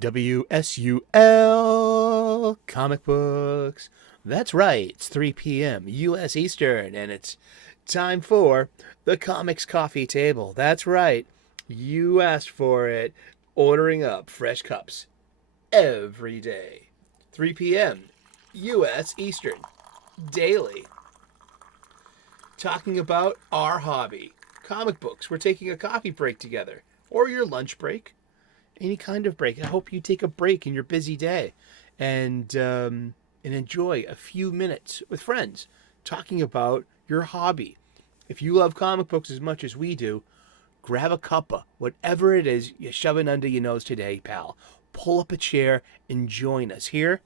WSUL Comic Books. That's right, it's 3 p.m. U.S. Eastern, and it's time for the Comics Coffee Table. That's right, you asked for it. Ordering up fresh cups every day. 3 p.m. U.S. Eastern, daily. Talking about our hobby, comic books. We're taking a coffee break together, or your lunch break. Any kind of break. I hope you take a break in your busy day and enjoy a few minutes with friends talking about your hobby. If you love comic books as much as we do, grab a cuppa, whatever it is you're shoving under your nose today, pal. Pull up a chair and join us here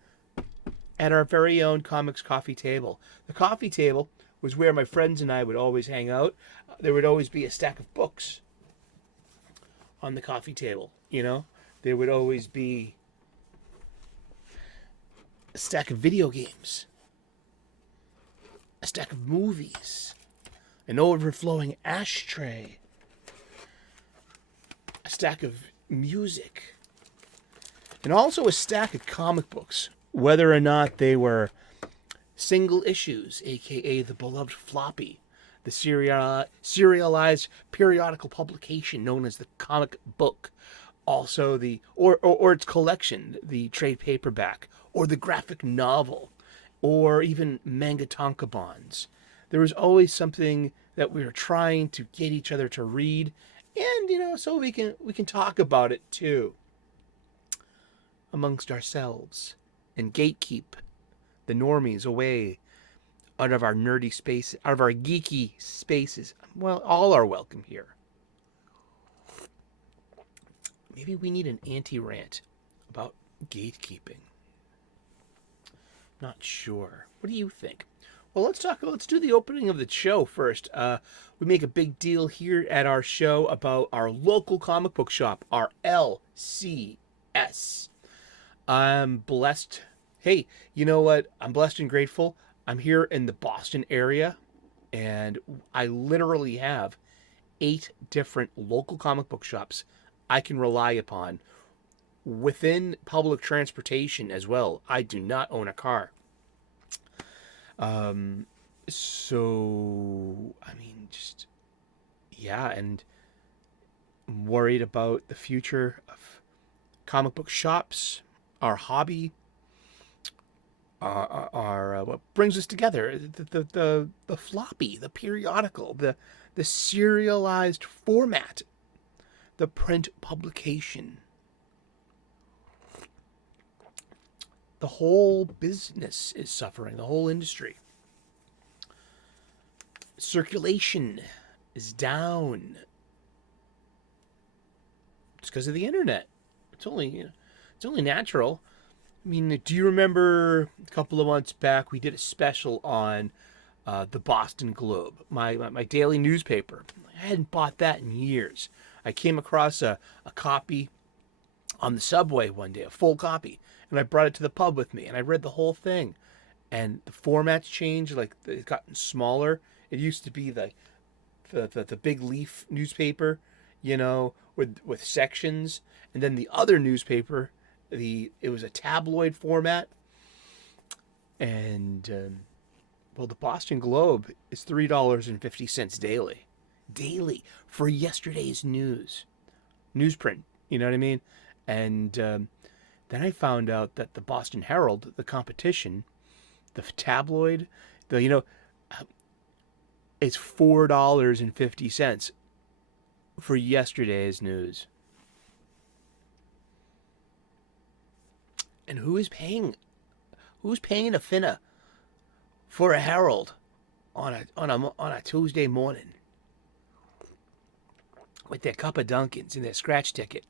at our very own Comics Coffee Table. The coffee table was where my friends and I would always hang out. There would always be a stack of books on the coffee table, you know? There would always be a stack of video games, a stack of movies, an overflowing ashtray, a stack of music, and also a stack of comic books, whether or not they were single issues, aka the beloved floppy, the serialized periodical publication known as the comic book, also the or its collection, the trade paperback, or the graphic novel, or even manga tankobons. There was always something that we were trying to get each other to read, and so we can talk about it too amongst ourselves and gatekeep the normies away out of our nerdy space, out of our geeky spaces. Well, all are welcome here. Maybe we need an anti-rant about gatekeeping. Not sure. What do you think? Well, let's do the opening of the show first. We make a big deal here at our show about our local comic book shop, our LCS. I'm blessed. Hey, you know what? I'm blessed and grateful. I'm here in the Boston area, and I literally have 8 different local comic book shops I can rely upon within public transportation as well. I do not own a car. So, I mean, just, yeah, and I'm worried about the future of comic book shops, our hobby, our what brings us together, the floppy, the periodical, the serialized format, the print publication. The whole business is suffering, the whole industry. Circulation is down. It's because of the internet. It's only natural. I mean, do you remember a couple of months back we did a special on the Boston Globe, my daily newspaper? I hadn't bought that in years. I came across a copy on the subway one day, a full copy, and I brought it to the pub with me, and I read the whole thing. And the format's changed, like it's gotten smaller. It used to be the big leaf newspaper, with sections, and then the other newspaper, it was a tabloid format. And the Boston Globe is $3.50 daily for yesterday's newsprint. You know what I mean? And then I found out that the Boston Herald, the competition, the tabloid, it's $4.50 for yesterday's news. And who's paying a finna for a Herald on a Tuesday morning with their cup of Dunkins and their scratch ticket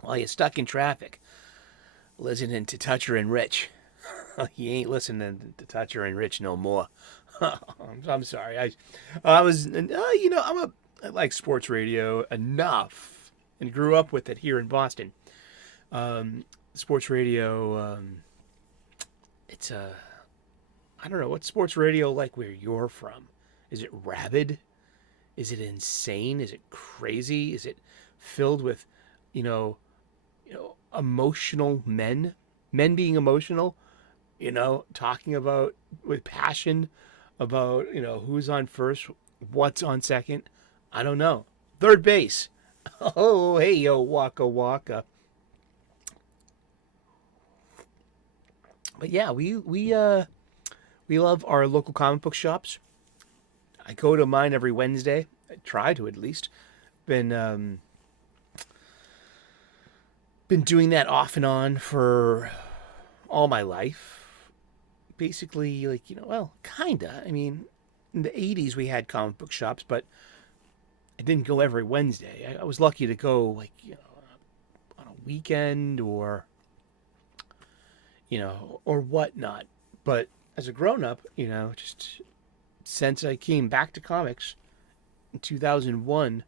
while you're stuck in traffic listening to Toucher and Rich? You ain't listening to Toucher and Rich no more. I'm sorry. I like sports radio enough and grew up with it here in Boston. Sports radio, I don't know, what's sports radio like where you're from? Is it rabid? Is it insane? Is it crazy? Is it filled with, emotional men being emotional, talking about with passion about, who's on first, what's on second. I don't know. Third base. Oh, hey, yo, waka waka. But yeah, we love our local comic book shops. I go to mine every Wednesday. I try to, at least. Been been doing that off and on for all my life. Basically, like, well, kinda. I mean, in the 80s we had comic book shops, but I didn't go every Wednesday. I was lucky to go, like, on a weekend or, or whatnot. But as a grown up, just since I came back to comics in 2001,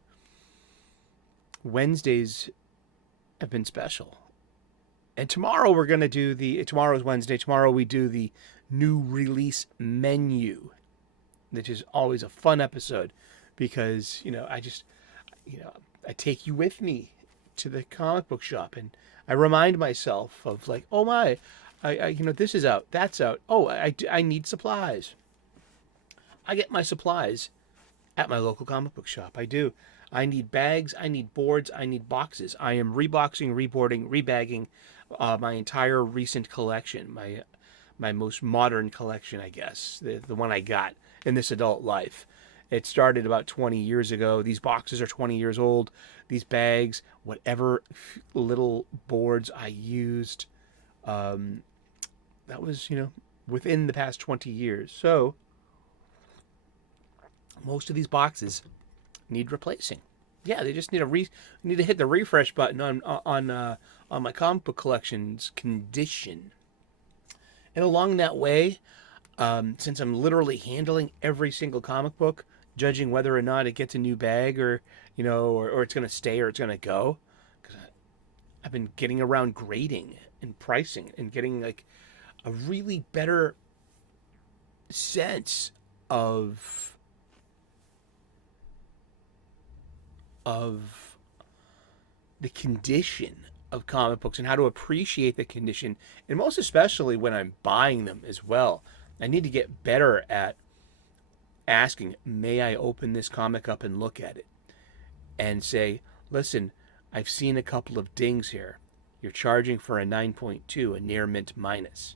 Wednesdays have been special. And tomorrow we're going to do tomorrow's Wednesday. Tomorrow we do the new release menu, which is always a fun episode because, I take you with me to the comic book shop and I remind myself of, like, oh my, this is out, that's out. Oh, I need supplies. I get my supplies at my local comic book shop. I do. I need bags, I need boards, I need boxes. I am reboxing, reboarding, rebagging my entire recent collection, my most modern collection, I guess, the one I got in this adult life. It started about 20 years ago. These boxes are 20 years old. These bags, whatever little boards I used, that was, within the past 20 years. So most of these boxes need replacing. Yeah, they just need to hit the refresh button on my comic book collection's condition. And along that way, since I'm literally handling every single comic book, judging whether or not it gets a new bag or or it's going to stay or it's going to go, because I've been getting around grading and pricing and getting, like, a really better sense of the condition of comic books and how to appreciate the condition, and most especially when I'm buying them as well. I need to get better at asking, may I open this comic up and look at it and say, listen, I've seen a couple of dings here. You're charging for a 9.2, a near mint minus.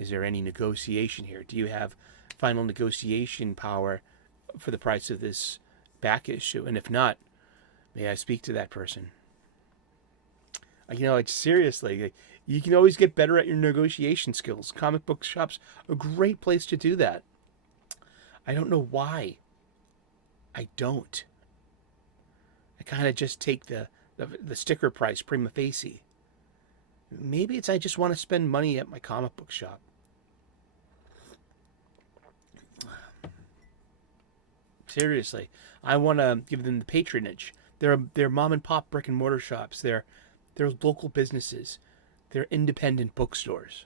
Is there any negotiation here? Do you have final negotiation power for the price of this back issue? And if not, may I speak to that person? It's seriously, you can always get better at your negotiation skills. Comic book shops, a great place to do that. I don't know why I don't. I kind of just take the sticker price prima facie. Maybe it's I just want to spend money at my comic book shop. Seriously, I want to give them the patronage. They're mom and pop brick and mortar shops. They're local businesses. They're independent bookstores.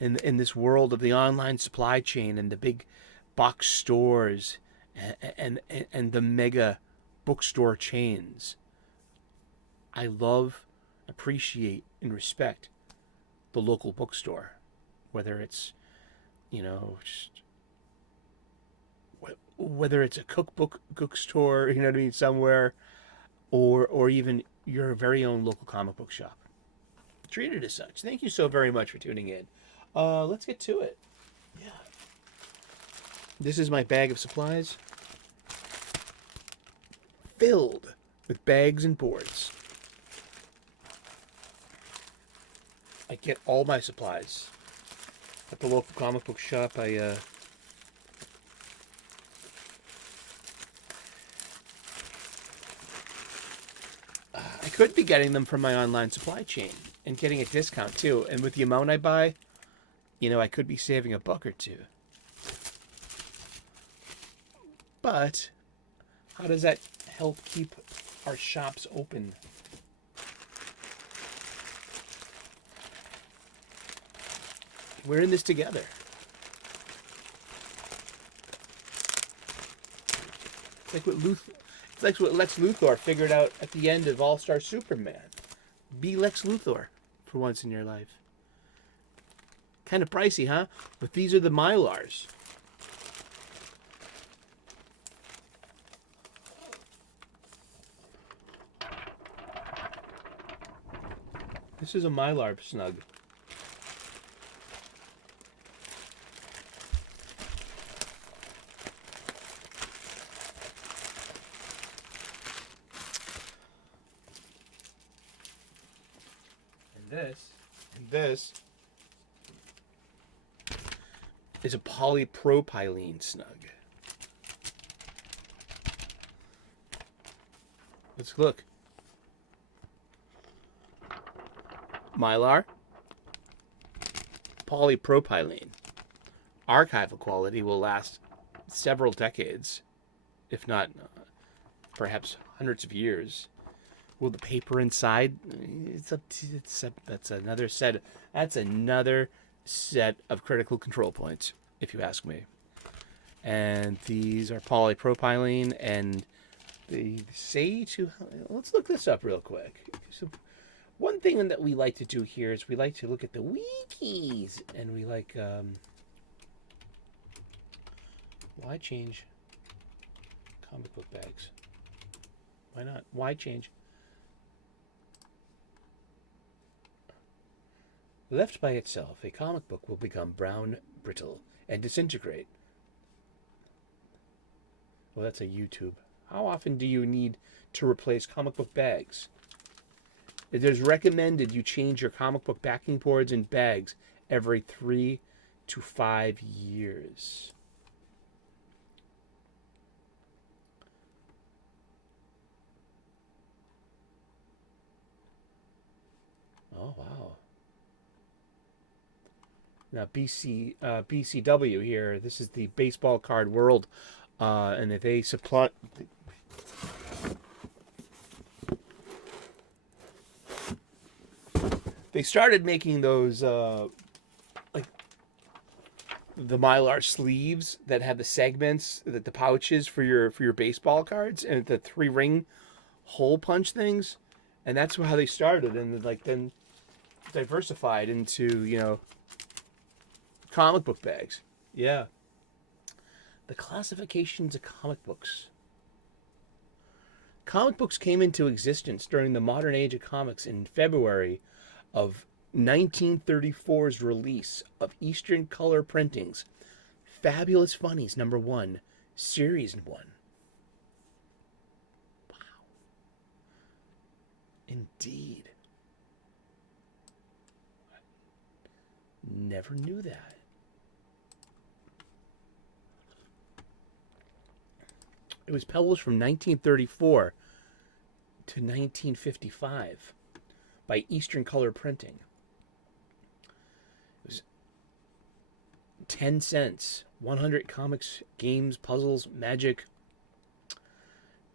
In this world of the online supply chain and the big box stores and the mega bookstore chains, I love, appreciate, and respect the local bookstore, whether it's whether it's a cookbook store, somewhere, or even your very own local comic book shop. Treat it as such. Thank you so very much for tuning in. Let's get to it. Yeah. This is my bag of supplies, filled with bags and boards. I get all my supplies at the local comic book shop. I could be getting them from my online supply chain and getting a discount too. And with the amount I buy, I could be saving a buck or two. But how does that help keep our shops open? We're in this together. It's like what It's like what Lex Luthor figured out at the end of All-Star Superman. Be Lex Luthor for once in your life. Kind of pricey, huh? But these are the Mylars. This is a Mylar snug. And this is a polypropylene snug. Let's look. Mylar, polypropylene. Archival quality will last several decades, if not perhaps hundreds of years. Will the paper inside? That's another set. That's another set of critical control points, if you ask me. And these are polypropylene, and they say to. Let's look this up real quick. So, one thing that we like to do here is we like to look at the wikis, and we like. Why change comic book bags? Why not? Why change? Left by itself, a comic book will become brown, brittle, and disintegrate. Well, that's a YouTube. How often do you need to replace comic book bags? It is recommended you change your comic book backing boards and bags every 3 to 5 years. Oh, wow. Now, BCW here, this is the Baseball Card World, and they supply... They started making those, like, the Mylar sleeves that have the segments, the pouches for your baseball cards, and the 3-ring hole punch things, and that's how they started, and then diversified into, comic book bags. Yeah. The classifications of comic books. Comic books came into existence during the modern age of comics in February of 1934's release of Eastern Color Printing's Fabulous Funnies #1, Series 1. Wow. Indeed. Never knew that. It was published from 1934 to 1955 by Eastern Color Printing. It was 10 cents, 100 comics, games, puzzles, magic,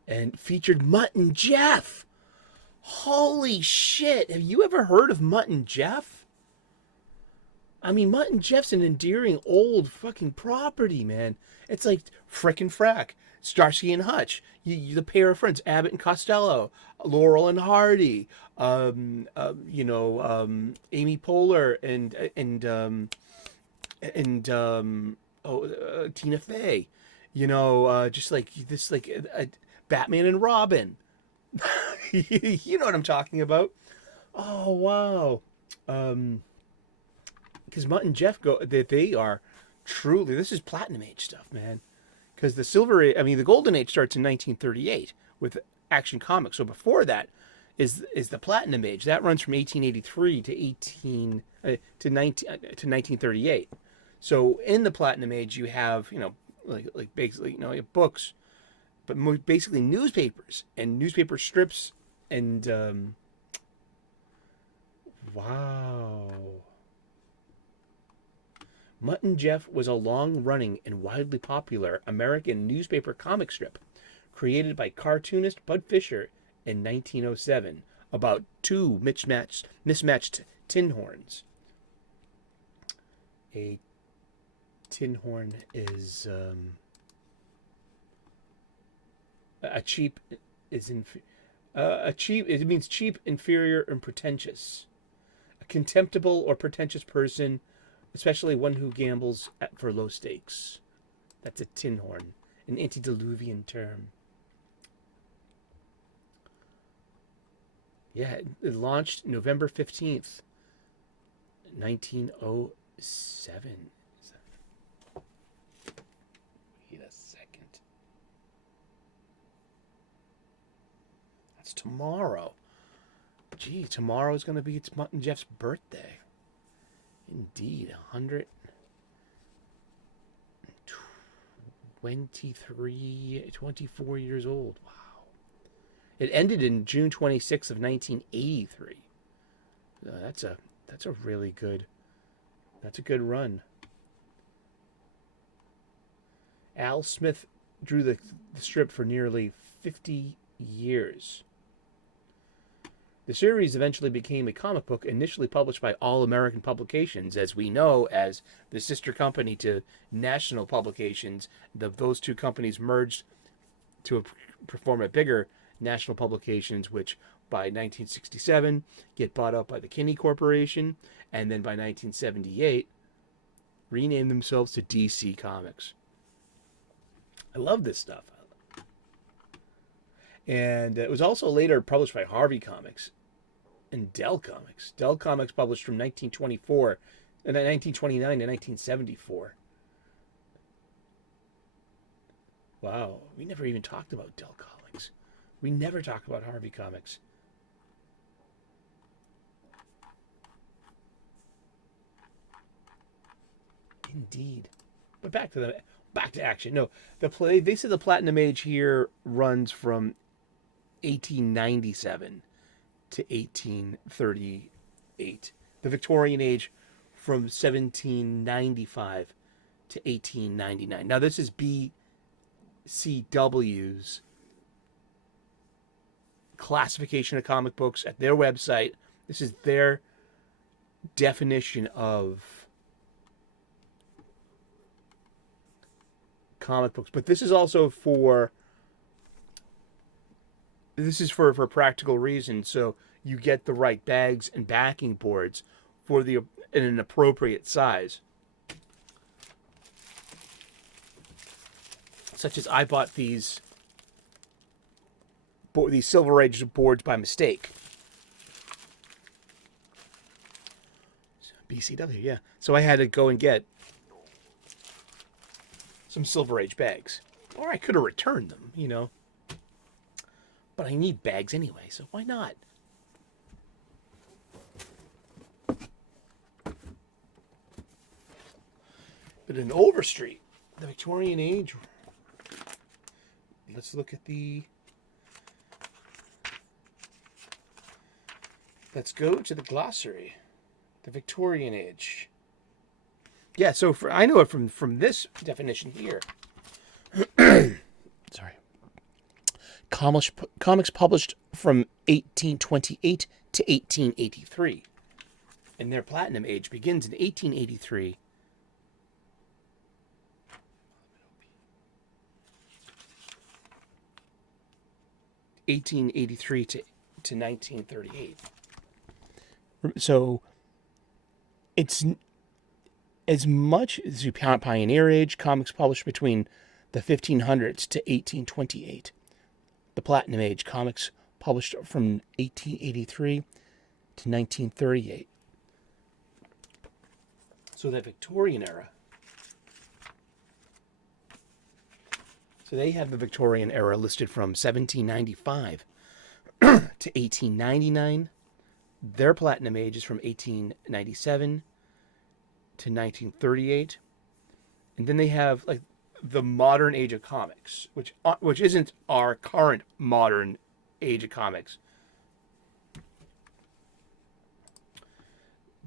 and featured Mutt and Jeff. Holy shit, have you ever heard of Mutt and Jeff? I mean, Mutt and Jeff's an endearing old fucking property, man. It's like frickin' Frack, Starsky and Hutch, the pair of friends, Abbott and Costello, Laurel and Hardy, Amy Poehler and Tina Fey, just like this, like Batman and Robin. You know what I'm talking about? Oh wow. Because Mutt and Jeff they are truly, this is Platinum Age stuff, man. Because the Golden Age starts in 1938 with Action Comics. So before that is the Platinum Age. That runs from 1883 to 1938. So in the Platinum Age, you have like basically you have books, but more basically newspapers and newspaper strips and wow. Mutt and Jeff was a long-running and widely popular American newspaper comic strip created by cartoonist Bud Fisher in 1907 about two mismatched tin horns. A tin horn is A cheap is a cheap. It means cheap, inferior, and pretentious. A contemptible or pretentious person, especially one who gambles for low stakes. That's a tin horn, an antediluvian term. Yeah, it launched November 15th, 1907. Wait a second. That's tomorrow. Gee, tomorrow is going to be it's Mutt and Jeff's birthday. Indeed, 24 years old. Wow. It ended in June 26th of 1983. That's a really good. That's a good run. Al Smith drew the strip for nearly 50 years. The series eventually became a comic book initially published by All American Publications, as we know, as the sister company to National Publications. Those two companies merged to perform a bigger National Publications, which by 1967 get bought up by the Kinney Corporation, and then by 1978 renamed themselves to DC Comics. I love this stuff. And it was also later published by Harvey Comics and Dell Comics. Dell Comics published from 1929 to 1974. Wow, we never even talked about Dell Comics. We never talked about Harvey Comics. Indeed. But back to action. No, they said the Platinum Age here runs from 1897 to 1838. The Victorian Age from 1795 to 1899. Now this is BCW's classification of comic books at their website. This is their definition of comic books, but this is also for practical reasons, so you get the right bags and backing boards for in an appropriate size. Such as I bought these Silver Age boards by mistake. BCW, yeah. So I had to go and get some Silver Age bags. Or I could have returned them, you know. But I need bags anyway, so why not? But in Overstreet, the Victorian Age, let's look at let's go to the glossary. The Victorian Age. Yeah, so I know it from this definition here. Sorry. Comics published from 1828 to 1883. And their Platinum Age begins in 1883. 1883 to 1938. So it's as much as the Pioneer Age, comics published between the 1500s to 1828. The Platinum Age, comics published from 1883 to 1938. So that Victorian era. So they have the Victorian era listed from 1795 to 1899. Their Platinum Age is from 1897 to 1938. And then they have like the modern age of comics, which isn't our current modern age of comics.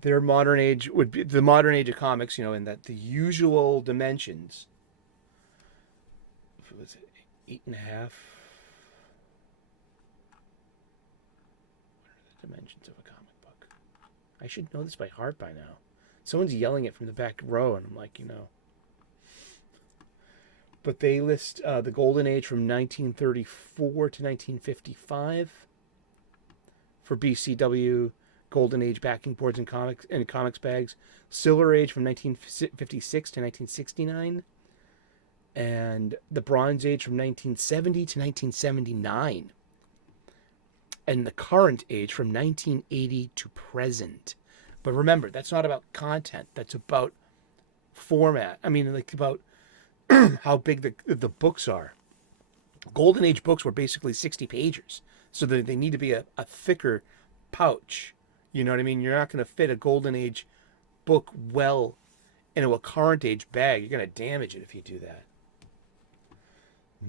Their modern age would be the modern age of comics, you know, in that the usual dimensions. What was it? 8.5. What are the dimensions of a comic book? I should know this by heart by now. Someone's yelling it from the back row, and I'm like, you know. but they list the Golden Age from 1934 to 1955 for BCW Golden Age backing boards and comics bags. Silver Age from 1956 to 1969. And the Bronze Age from 1970 to 1979. And the Current Age from 1980 to present. But remember, that's not about content. That's about format. I mean, like about how big the books are. Golden Age books were basically 60 pages. So they need to be a thicker pouch. You know what I mean? You're not going to fit a Golden Age book well into a Current Age bag. You're going to damage it if you do that.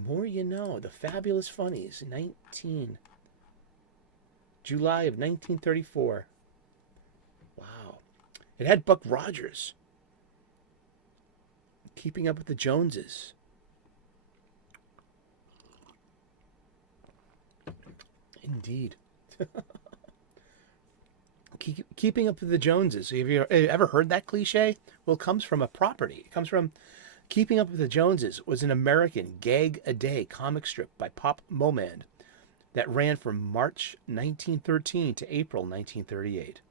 More you know. The Fabulous Funnies, July of 1934. Wow. It had Buck Rogers. Keeping Up with the Joneses. Indeed. Keeping Up with the Joneses. Have you ever heard that cliche? Well, it comes from a property. It comes from Keeping Up with the Joneses was an American gag-a-day comic strip by Pop Momad that ran from March 1913 to April 1938.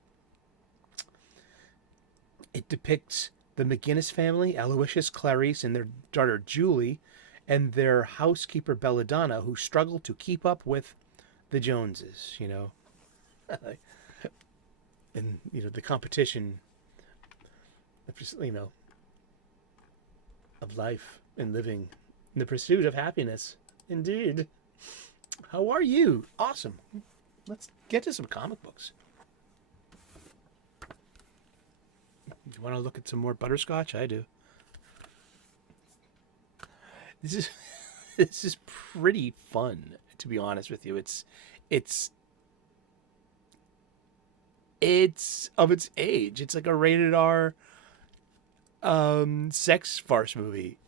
It depicts the McGinnis family, Aloysius, Clarice, and their daughter Julie, and their housekeeper Belladonna, who struggle to keep up with the Joneses, you know. And, you know, the competition, you know, of life and living in the pursuit of happiness. Indeed. How are you? Awesome. Let's get to some comic books. Do you want to look at some more butterscotch? I do. This is pretty fun, to be honest with you. It's of its age. It's like a rated R sex farce movie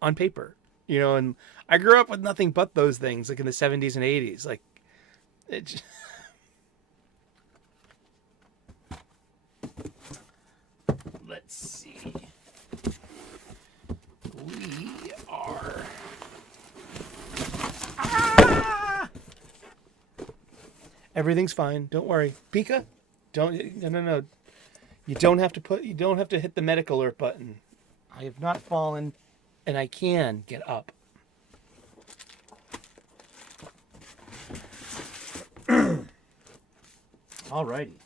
on paper, you know. And I grew up with nothing but those things, like in the 70s and 80s. Like, it just... Let's see. We are... Everything's fine. Don't worry. Pika? No. You don't have to hit the medical alert button. I have not fallen, and I can get up. Alrighty.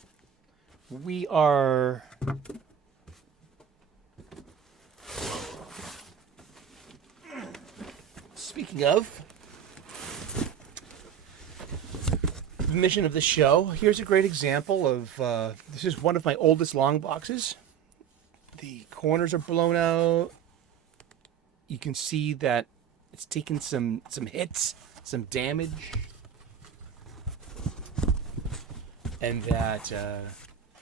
We are... Speaking of the mission of the show, here's a great example of, this is one of my oldest long boxes. The corners are blown out. You can see that it's taken some hits, some damage. And that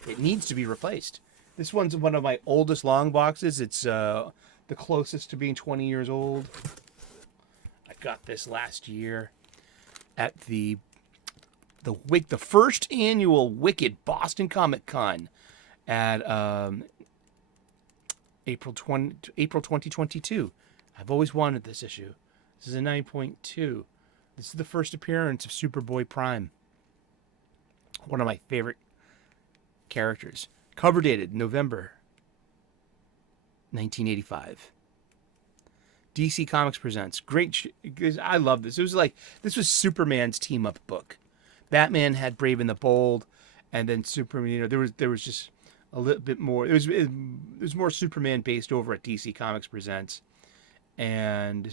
it needs to be replaced. This one's one of my oldest long boxes. It's the closest to being 20 years old. I got this last year at the first annual Wicked Boston Comic Con at April 2022. I've always wanted this issue. This is a 9.2. This is the first appearance of Superboy Prime. One of my favorite characters. Cover dated November 1985. DC Comics presents. I love this. This was Superman's team up book. Batman had Brave and the Bold, and then Superman. You know, there was just a little bit more. It was more Superman based over at DC Comics presents, and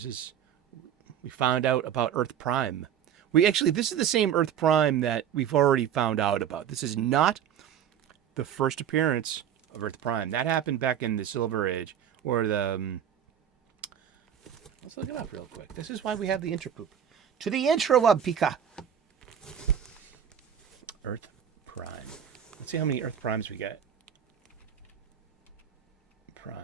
we found out about Earth Prime. This is the same Earth Prime that we've already found out about. This is not the first appearance of Earth Prime. That happened back in the Silver Age, or the... Let's look it up real quick. This is why we have the intro poop. To the intro of Pika. Earth Prime. Let's see how many Earth Primes we get. Prime.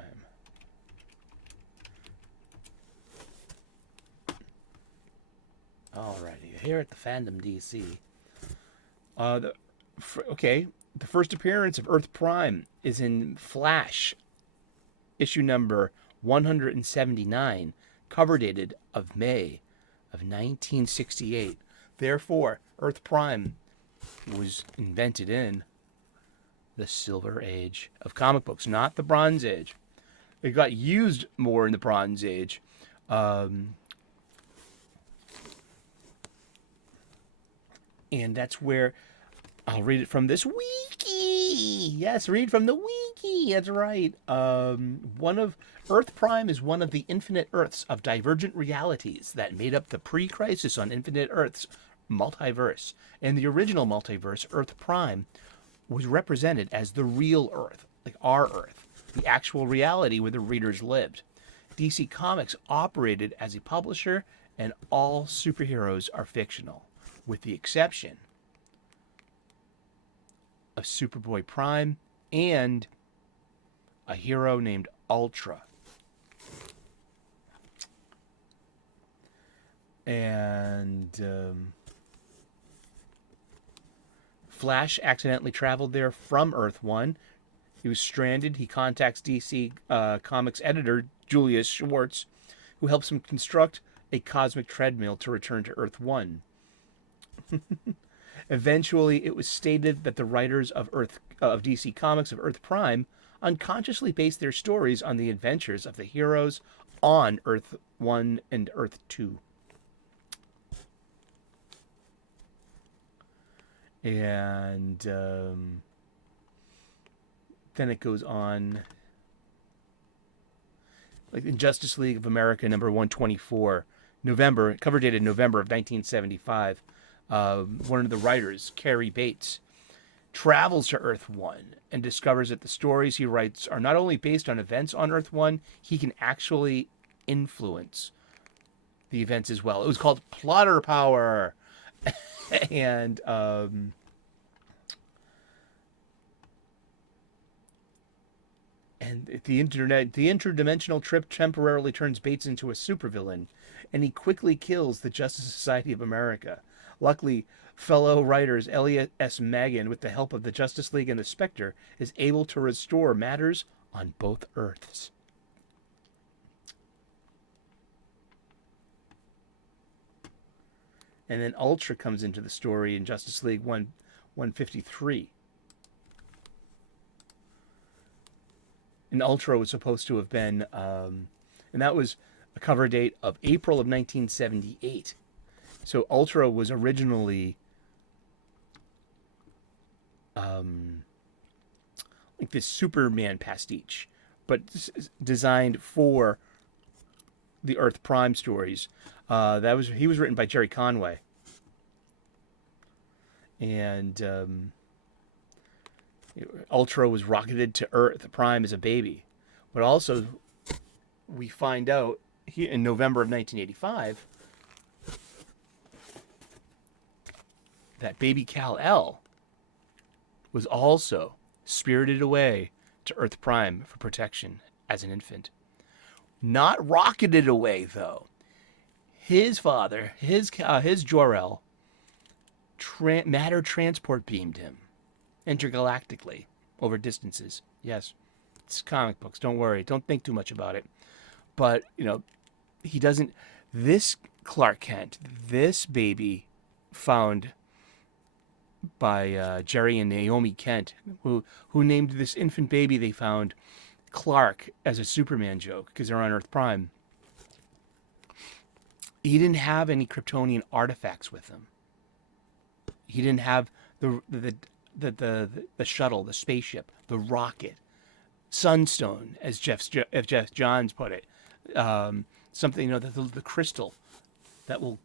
Alrighty, here at the Fandom DC. The first appearance of Earth Prime is in Flash, issue number 179, cover dated of May of 1968. Therefore, Earth Prime was invented in the Silver Age of comic books, not the Bronze Age. It got used more in the Bronze Age. And that's where I'll read it from this wiki. Yes, read from the wiki. That's right. One of Earth Prime is one of the infinite Earths of divergent realities that made up the pre-crisis on Infinite Earths multiverse. In the original multiverse, Earth Prime was represented as the real Earth, like our Earth, the actual reality where the readers lived. DC Comics operated as a publisher, and all superheroes are fictional, with the exception of Superboy Prime and a hero named Ultra. And Flash accidentally traveled there from Earth 1. He was stranded. He contacts DC Comics editor Julius Schwartz, who helps him construct a cosmic treadmill to return to Earth 1. Eventually, it was stated that the writers of DC Comics of Earth Prime unconsciously based their stories on the adventures of the heroes on Earth 1 and Earth 2. And then it goes on, like in Justice League of America number 124, November, cover dated November of 1975. One of the writers, Cary Bates, travels to Earth 1 and discovers that the stories he writes are not only based on events on Earth 1, he can actually influence the events as well. It was called Plotter Power. And the interdimensional trip temporarily turns Bates into a supervillain, and he quickly kills the Justice Society of America. Luckily, fellow writers Elliot S. Magan, with the help of the Justice League and the Spectre, is able to restore matters on both Earths. And then Ultra comes into the story in Justice League 153. And Ultra was supposed to have been, and that was a cover date of April of 1978. So Ultra was originally like this Superman pastiche, but designed for the Earth Prime stories. He was written by Jerry Conway, and Ultra was rocketed to Earth Prime as a baby, but also we find out here in November of 1985 that baby Kal-El was also spirited away to Earth Prime for protection as an infant. Not rocketed away, though. His father, his Jor-El, matter transport beamed him intergalactically over distances. Yes, it's comic books. Don't worry. Don't think too much about it. But, he doesn't... This Clark Kent, this baby found by Jerry and Naomi Kent, who named this infant baby they found Clark as a Superman joke because they're on Earth Prime. He didn't have any Kryptonian artifacts with him. He didn't have the shuttle, the spaceship, the rocket, Sunstone, as Jeff Johns put it. Something, the crystal that will,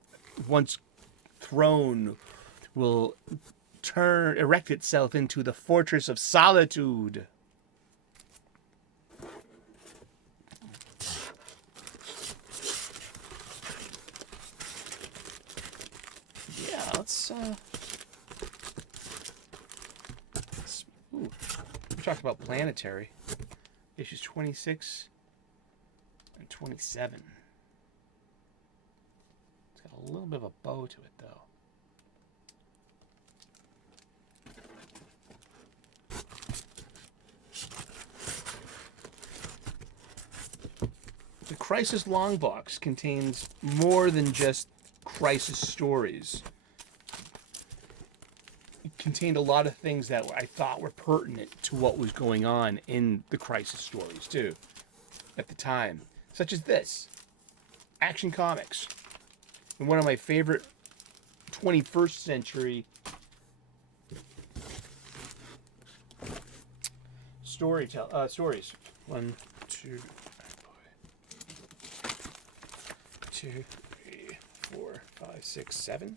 once thrown, will erect itself into the Fortress of Solitude. Yeah, let's talk about Planetary. Issues 26 and 27. It's got a little bit of a bow to it, though. The Crisis Long Box contains more than just crisis stories. It contained a lot of things that I thought were pertinent to what was going on in the crisis stories, too, at the time. Such as this, Action Comics. And one of my favorite 21st century stories. 1, 2, 3, 4, 5, 6, 7.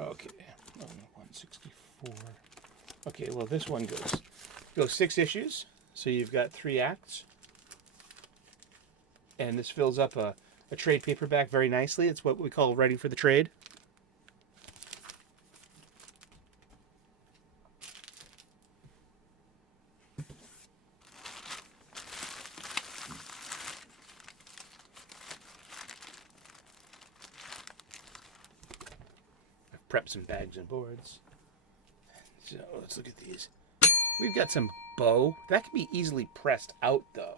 Okay, 164. Okay, well this one goes 6 issues, so you've got 3 acts, and this fills up a trade paperback very nicely. It's what we call ready for the trade. Prep some bags and boards. So let's look at these. We've got some bow. That can be easily pressed out, though.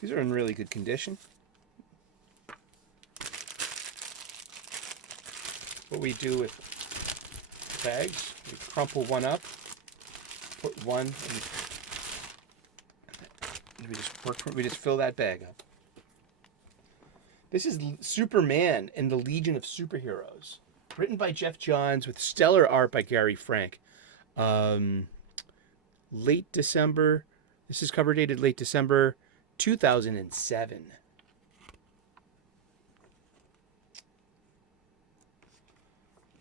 These are in really good condition. What we do with bags, we crumple one up, put one, and we just fill that bag up. This is Superman and the Legion of Superheroes, written by Jeff Johns with stellar art by Gary Frank. Late December. This is cover dated late December 2007.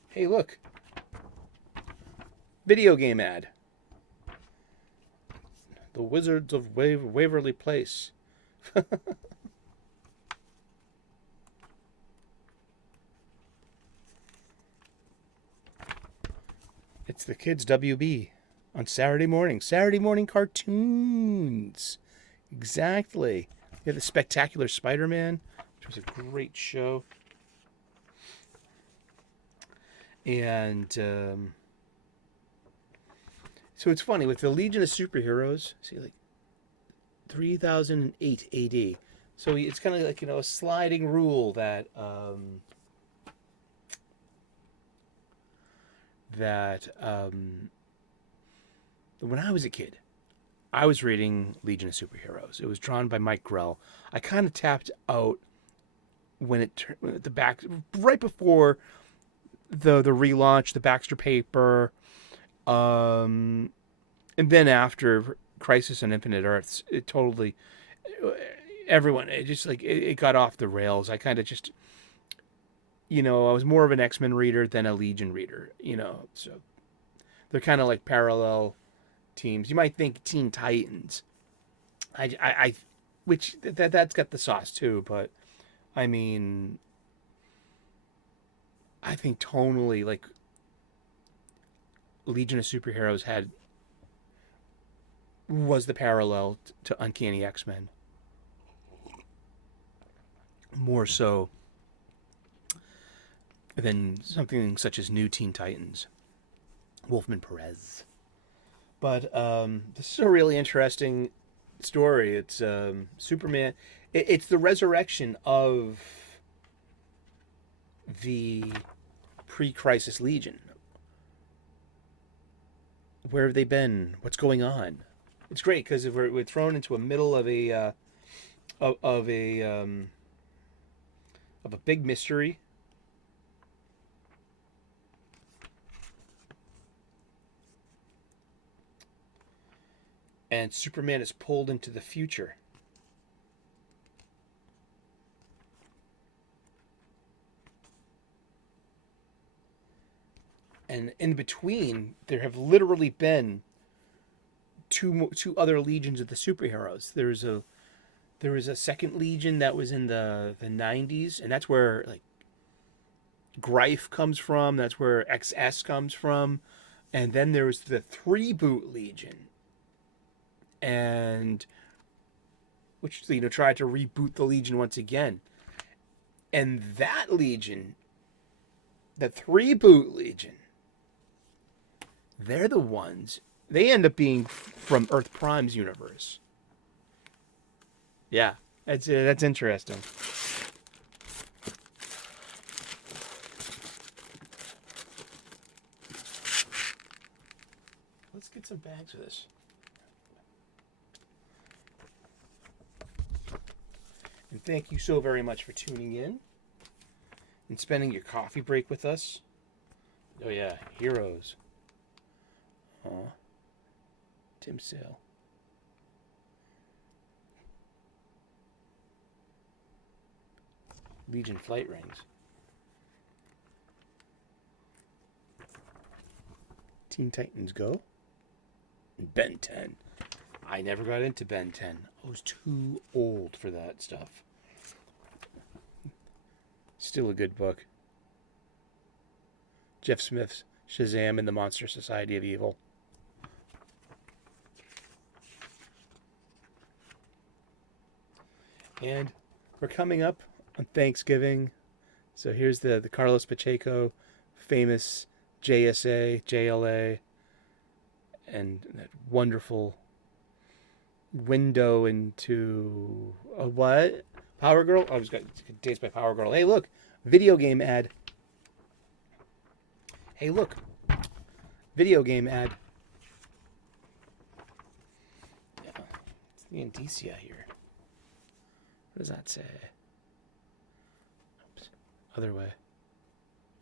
Hey, look. Video game ad. The Wizards of Waverly Place. It's the kids' WB on Saturday morning. Saturday morning cartoons. Exactly. We have the Spectacular Spider-Man, which was a great show. And so it's funny with the Legion of Superheroes. See, like 3008 AD. So it's kind of like, a sliding rule that when I was a kid, I was reading Legion of Superheroes. It was drawn by Mike Grell. I kind of tapped out when the back right before the relaunch, the Baxter paper, and then after Crisis on Infinite Earths, it totally it got off the rails. I kind of just I was more of an X-Men reader than a Legion reader, so they're kind of like parallel teams. You might think Teen Titans, which that's got the sauce too, but I mean, I think tonally, like, Legion of Superheroes was the parallel to Uncanny X-Men, more so than something such as New Teen Titans, Wolfman Perez. But this is a really interesting story. It's Superman. It's the resurrection of the pre-Crisis Legion. Where have they been? What's going on? It's great because we're thrown into a middle of a big mystery. And Superman is pulled into the future. And in between, there have literally been two other legions of the superheroes. There was a second legion that was in the 90s, and that's where like Greif comes from. That's where XS comes from. And then there was the 3-boot legion, and which tried to reboot the legion once again. And that legion, the 3-boot legion, They're the ones. They end up being from Earth Prime's universe. Yeah, that's interesting. Let's get some bags of this. And thank you so very much for tuning in and spending your coffee break with us. Oh yeah, heroes. Tim Sale. Legion flight rings. Teen Titans Go. And Ben 10. I never got into Ben 10. I was too old for that stuff. Still a good book. Jeff Smith's Shazam and the Monster Society of Evil. And we're coming up on Thanksgiving. So here's the Carlos Pacheco famous JSA, JLA, and that wonderful window into a what? Power Girl? I was got Days by Power Girl. Hey, look, video game ad. Hey, look, video game ad. Yeah, it's the Indicia here. What does that say? Oops. Other way.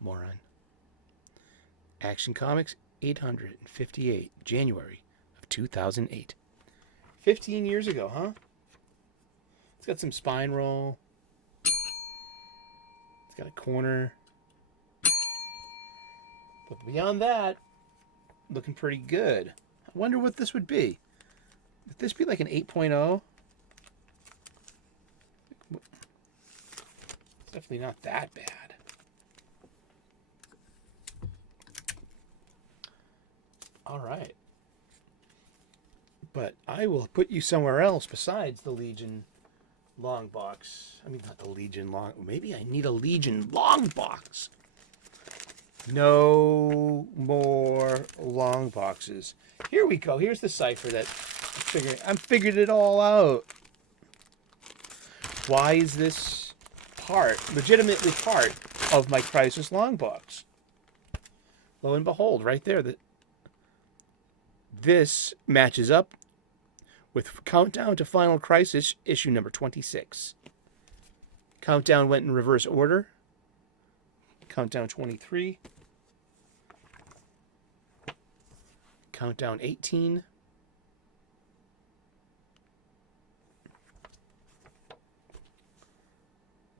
Moron. Action Comics 858, January of 2008. 15 years ago, huh? It's got some spine roll. It's got a corner. But beyond that, looking pretty good. I wonder what this would be. Would this be like an 8.0? It's definitely not that bad. All right. But I will put you somewhere else besides the Legion long box. I mean, not the Legion long. Maybe I need a Legion long box. No more long boxes. Here we go. Here's the cipher that I figured it all out. Why is this legitimately part of my Crisis long box? Lo and behold, right there, this matches up with Countdown to Final Crisis, issue number 26. Countdown went in reverse order. Countdown 23. Countdown 18.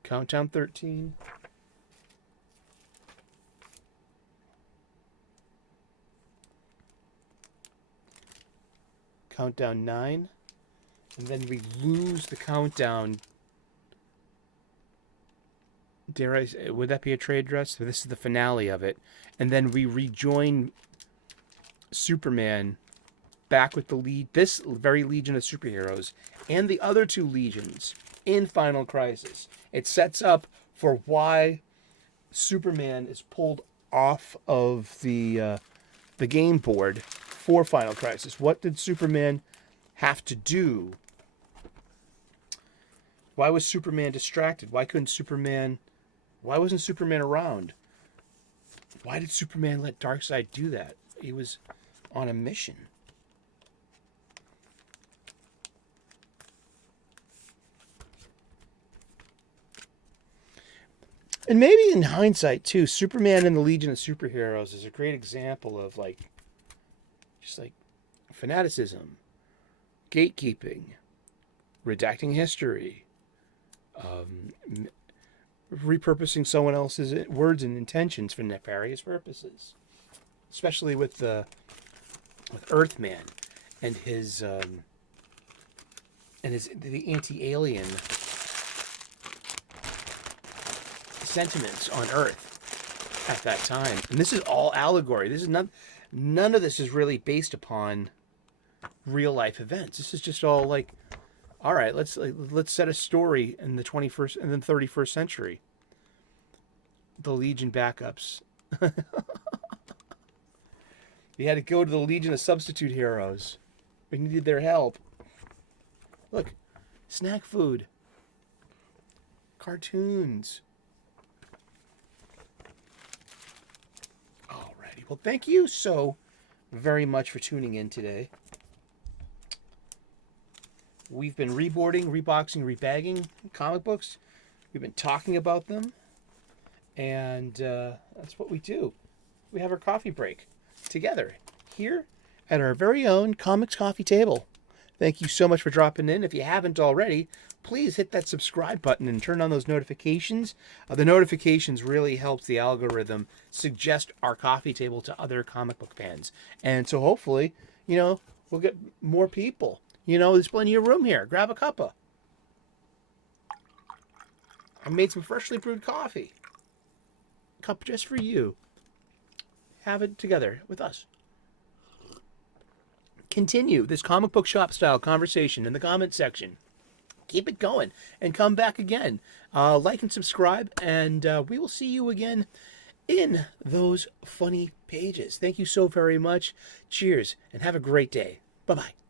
Countdown 13. Countdown 9. And then we lose the countdown. Dare I say, would that be a trade dress? So this is the finale of it. And then we rejoin Superman back with this very Legion of superheroes and the other two legions in Final Crisis. It sets up for why Superman is pulled off of the game board for Final Crisis. What did Superman have to do? Why was Superman distracted? Why wasn't Superman around? Why did Superman let Darkseid do that? He was on a mission. And maybe in hindsight too, Superman and the Legion of Superheroes is a great example of just fanaticism, gatekeeping, redacting history, repurposing someone else's words and intentions for nefarious purposes. Especially with Earthman and the anti-alien sentiments on Earth at that time. And this is all allegory. This is none of this is really based upon real life events. This is just all all right, let's set a story in the 21st and then 31st century. The Legion backups. We had to go to the Legion of Substitute Heroes. We needed their help. Look, snack food, cartoons. Alrighty. Well, thank you so very much for tuning in today. We've been reboarding, reboxing, rebagging comic books. We've been talking about them. And that's what we do. We have our coffee break together here at our very own Comics Coffee Table. Thank you so much for dropping in. If you haven't already, please hit that subscribe button and turn on those notifications. The notifications really helps the algorithm suggest our coffee table to other comic book fans. And so hopefully, we'll get more people. There's plenty of room here. Grab a cuppa. I made some freshly brewed coffee. Cup just for you. Have it together with us. Continue this comic book shop style conversation in the comment section. Keep it going and come back again. Like and subscribe, and we will see you again in those funny pages. Thank you so very much. Cheers and have a great day. Bye-bye.